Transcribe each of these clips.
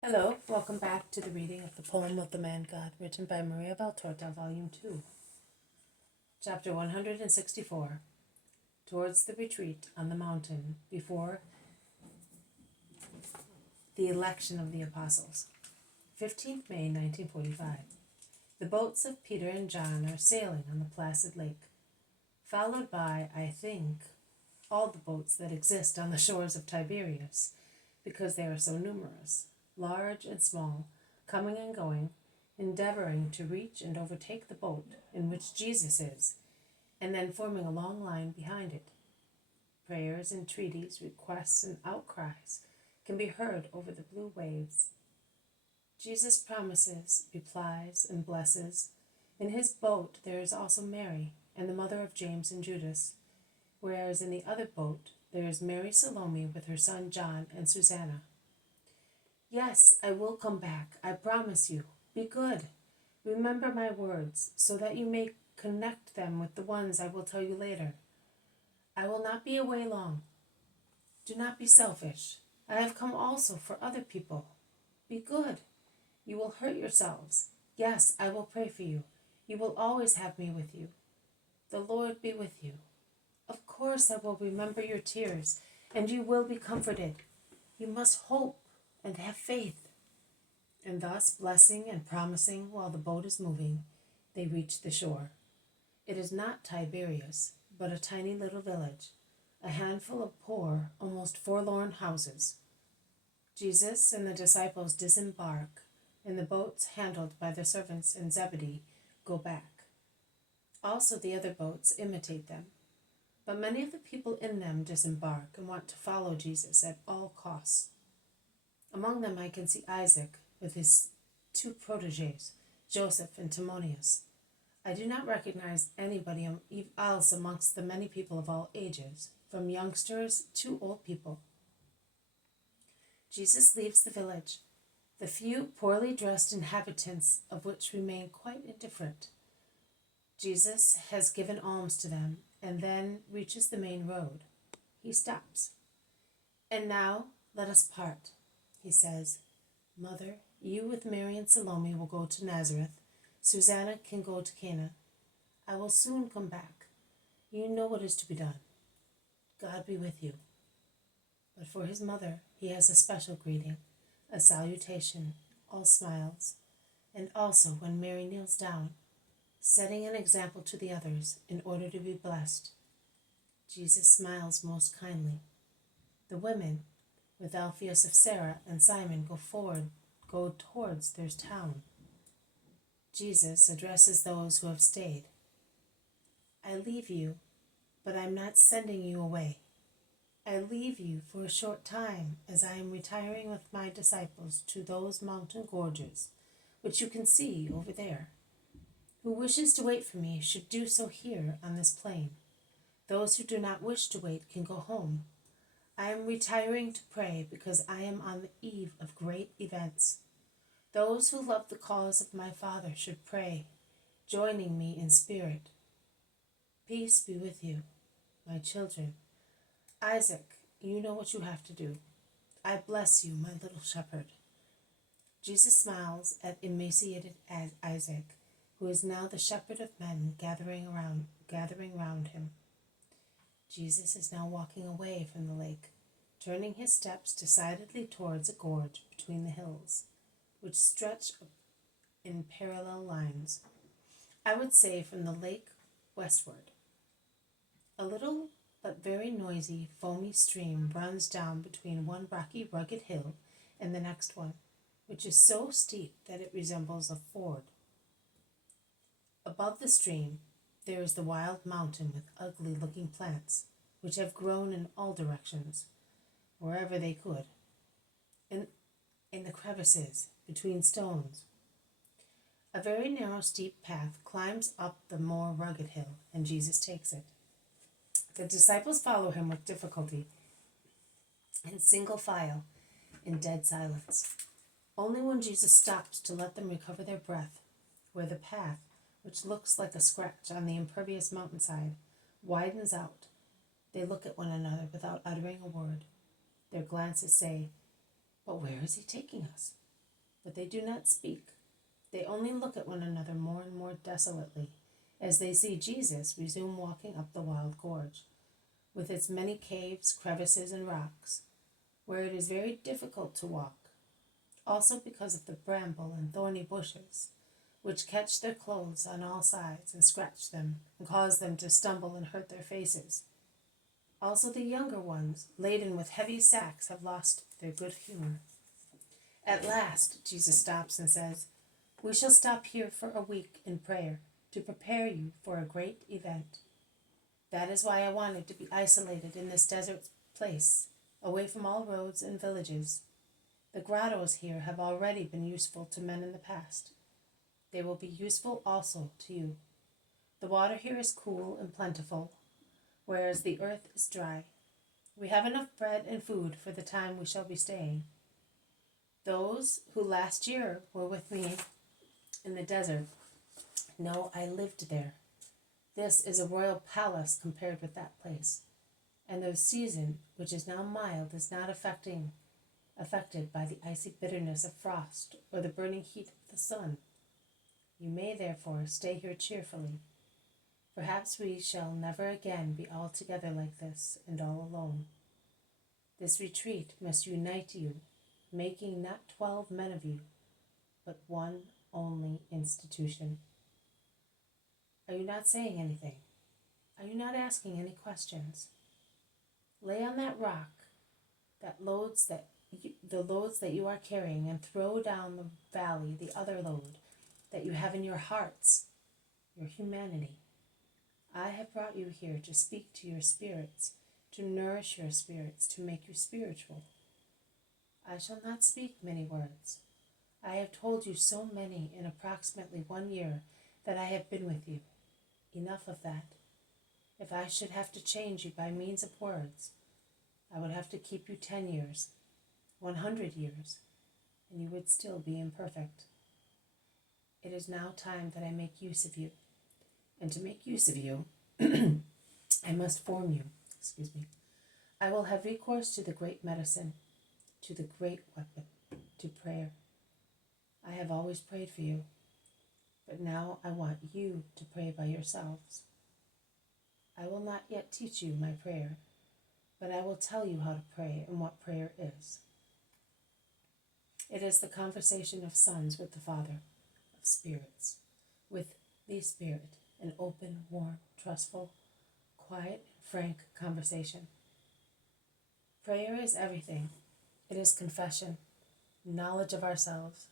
Hello, welcome back to the reading of the poem of the Man God, written by Maria Valtorta, Volume 2, Chapter 164, Towards the Retreat on the Mountain Before the Election of the Apostles. 15th May 1945. The boats of Peter and John are sailing on the placid lake, followed by, I think, all the boats that exist on the shores of Tiberias, because they are so numerous, large and small, coming and going, endeavoring to reach and overtake the boat in which Jesus is, and then forming a long line behind it. Prayers, entreaties, requests, and outcries can be heard over the blue waves. Jesus promises, replies, and blesses. In his boat there is also Mary, and the mother of James and Judas, whereas in the other boat there is Mary Salome with her son John and Susanna. Yes, I will come back, I promise you. Be good. Remember my words, so that you may connect them with the ones I will tell you later. I will not be away long. Do not be selfish. I have come also for other people. Be good. You will hurt yourselves. Yes, I will pray for you. You will always have me with you. The Lord be with you. Of course I will remember your tears, and you will be comforted. You must hope and have faith. And thus, blessing and promising while the boat is moving, they reach the shore. It is not Tiberias, but a tiny little village, a handful of poor, almost forlorn houses. Jesus and the disciples disembark, and the boats handled by the servants and Zebedee go back. Also the other boats imitate them, but many of the people in them disembark and want to follow Jesus at all costs. Among them I can see Isaac with his two protégés, Joseph and Timonius. I do not recognize anybody else amongst the many people of all ages, from youngsters to old people. Jesus leaves the village, the few poorly dressed inhabitants of which remain quite indifferent. Jesus has given alms to them, and then reaches the main road. He stops. And now let us part, he says. Mother, you with Mary and Salome will go to Nazareth. Susanna can go to Cana. I will soon come back. You know what is to be done. God be with you. But for his mother, he has a special greeting, a salutation, all smiles, and also when Mary kneels down, setting an example to the others in order to be blessed. Jesus smiles most kindly. The women, with Alphaeus of Sarah and Simon, go towards their town. Jesus addresses those who have stayed. I leave you, but I am not sending you away. I leave you for a short time, as I am retiring with my disciples to those mountain gorges, which you can see over there. Who wishes to wait for me should do so here on this plain. Those who do not wish to wait can go home. I am retiring to pray because I am on the eve of great events. Those who love the cause of my Father should pray, joining me in spirit. Peace be with you, my children. Isaac, you know what you have to do. I bless you, my little shepherd. Jesus smiles at emaciated Isaac, who is now the shepherd of men gathering round him. Jesus is now walking away from the lake, turning his steps decidedly towards a gorge between the hills, which stretch in parallel lines, I would say from the lake westward. A little but very noisy, foamy stream runs down between one rocky, rugged hill and the next one, which is so steep that it resembles a ford. Above the stream, there is the wild mountain with ugly-looking plants, which have grown in all directions, wherever they could, in the crevices, between stones. A very narrow, steep path climbs up the more rugged hill, and Jesus takes it. The disciples follow him with difficulty, in single file, in dead silence. Only when Jesus stops to let them recover their breath, where the path, which looks like a scratch on the impervious mountainside, widens out, they look at one another without uttering a word. Their glances say, "But where is he taking us?" but they do not speak. They only look at one another more and more desolately as they see Jesus resume walking up the wild gorge, with its many caves, crevices, and rocks, where it is very difficult to walk, also because of the bramble and thorny bushes, which catch their clothes on all sides and scratch them and cause them to stumble and hurt their faces. Also the younger ones, laden with heavy sacks, have lost their good humor. At last, Jesus stops and says, "We shall stop here for a week in prayer to prepare you for a great event. That is why I wanted to be isolated in this desert place, away from all roads and villages. The grottos here have already been useful to men in the past. They will be useful also to you. The water here is cool and plentiful, whereas the earth is dry. We have enough bread and food for the time we shall be staying. Those who last year were with me in the desert know I lived there. This is a royal palace compared with that place, and the season, which is now mild, is not affected by the icy bitterness of frost or the burning heat of the sun. You may therefore stay here cheerfully. Perhaps we shall never again be all together like this and all alone. This retreat must unite you, making not 12 men of you, but one only institution." Are you not saying anything? Are you not asking any questions? Lay on that rock the loads that you are carrying, and throw down the valley the other load that you have in your hearts, your humanity. I have brought you here to speak to your spirits, to nourish your spirits, to make you spiritual. I shall not speak many words. I have told you so many in approximately 1 year that I have been with you. Enough of that. If I should have to change you by means of words, I would have to keep you 10 years, 100 years, and you would still be imperfect. It is now time that I make use of you. And to make use of you, I must form you. I will have recourse to the great medicine, to the great weapon, to prayer. I have always prayed for you, but now I want you to pray by yourselves. I will not yet teach you my prayer, but I will tell you how to pray and what prayer is. It is the conversation of sons with the Father, of spirits, with the Spirit, an open, warm, trustful, quiet, frank conversation. Prayer is everything. It is confession, knowledge of ourselves,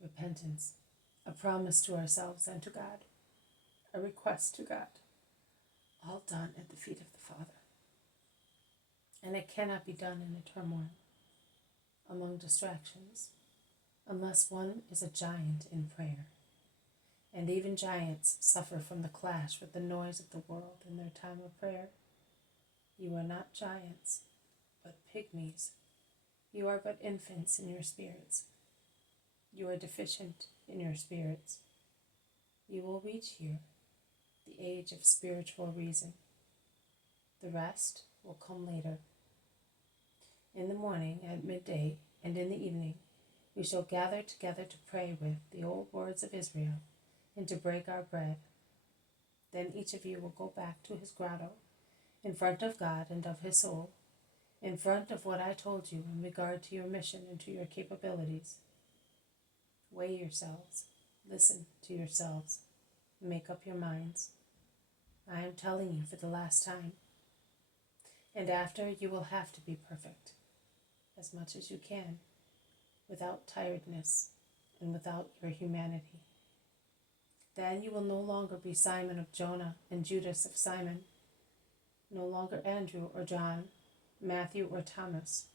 repentance, a promise to ourselves and to God, a request to God, all done at the feet of the Father. And it cannot be done in a turmoil, among distractions, unless one is a giant in prayer. And even giants suffer from the clash with the noise of the world in their time of prayer. You are not giants, but pygmies. You are but infants in your spirits. You are deficient in your spirits. You will reach here, the age of spiritual reason. The rest will come later. In the morning, at midday, and in the evening, we shall gather together to pray with the old words of Israel and to break our bread. Then each of you will go back to his grotto, in front of God and of his soul, in front of what I told you in regard to your mission and to your capabilities. Weigh yourselves, listen to yourselves, make up your minds. I am telling you for the last time. And after, you will have to be perfect, as much as you can, without tiredness and without your humanity. Then you will no longer be Simon of Jonah and Judas of Simon, no longer Andrew or John, Matthew or Thomas,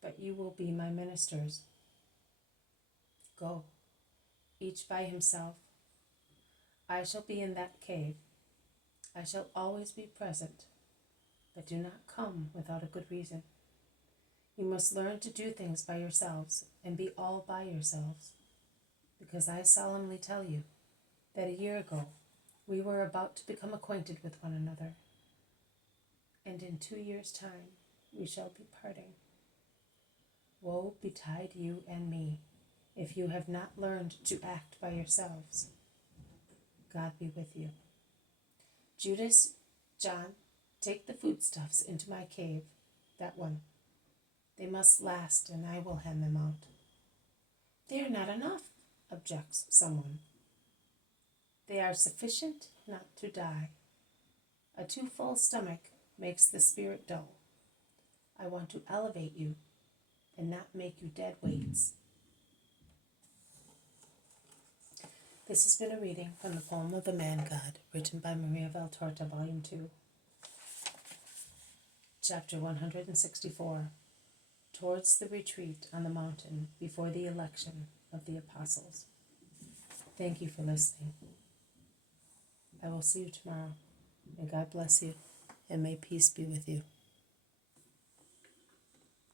but you will be my ministers. Go, each by himself. I shall be in that cave. I shall always be present, but do not come without a good reason. You must learn to do things by yourselves and be all by yourselves, because I solemnly tell you that a year ago we were about to become acquainted with one another, and in 2 years' time we shall be parting. woe betide you and me, if you have not learned to act by yourselves. God be with you. Judas, John, take the foodstuffs into my cave, that one. They must last, and I will hand them out. They are not enough, objects someone. They are sufficient not to die. A too full stomach makes the spirit dull. I want to elevate you and not make you dead weights. This has been a reading from the poem of the Man God, written by Maria Valtorta, Volume 2. Chapter 164. Towards the retreat on the mountain before the election of the apostles. Thank you for listening. I will see you tomorrow. May God bless you, and may peace be with you.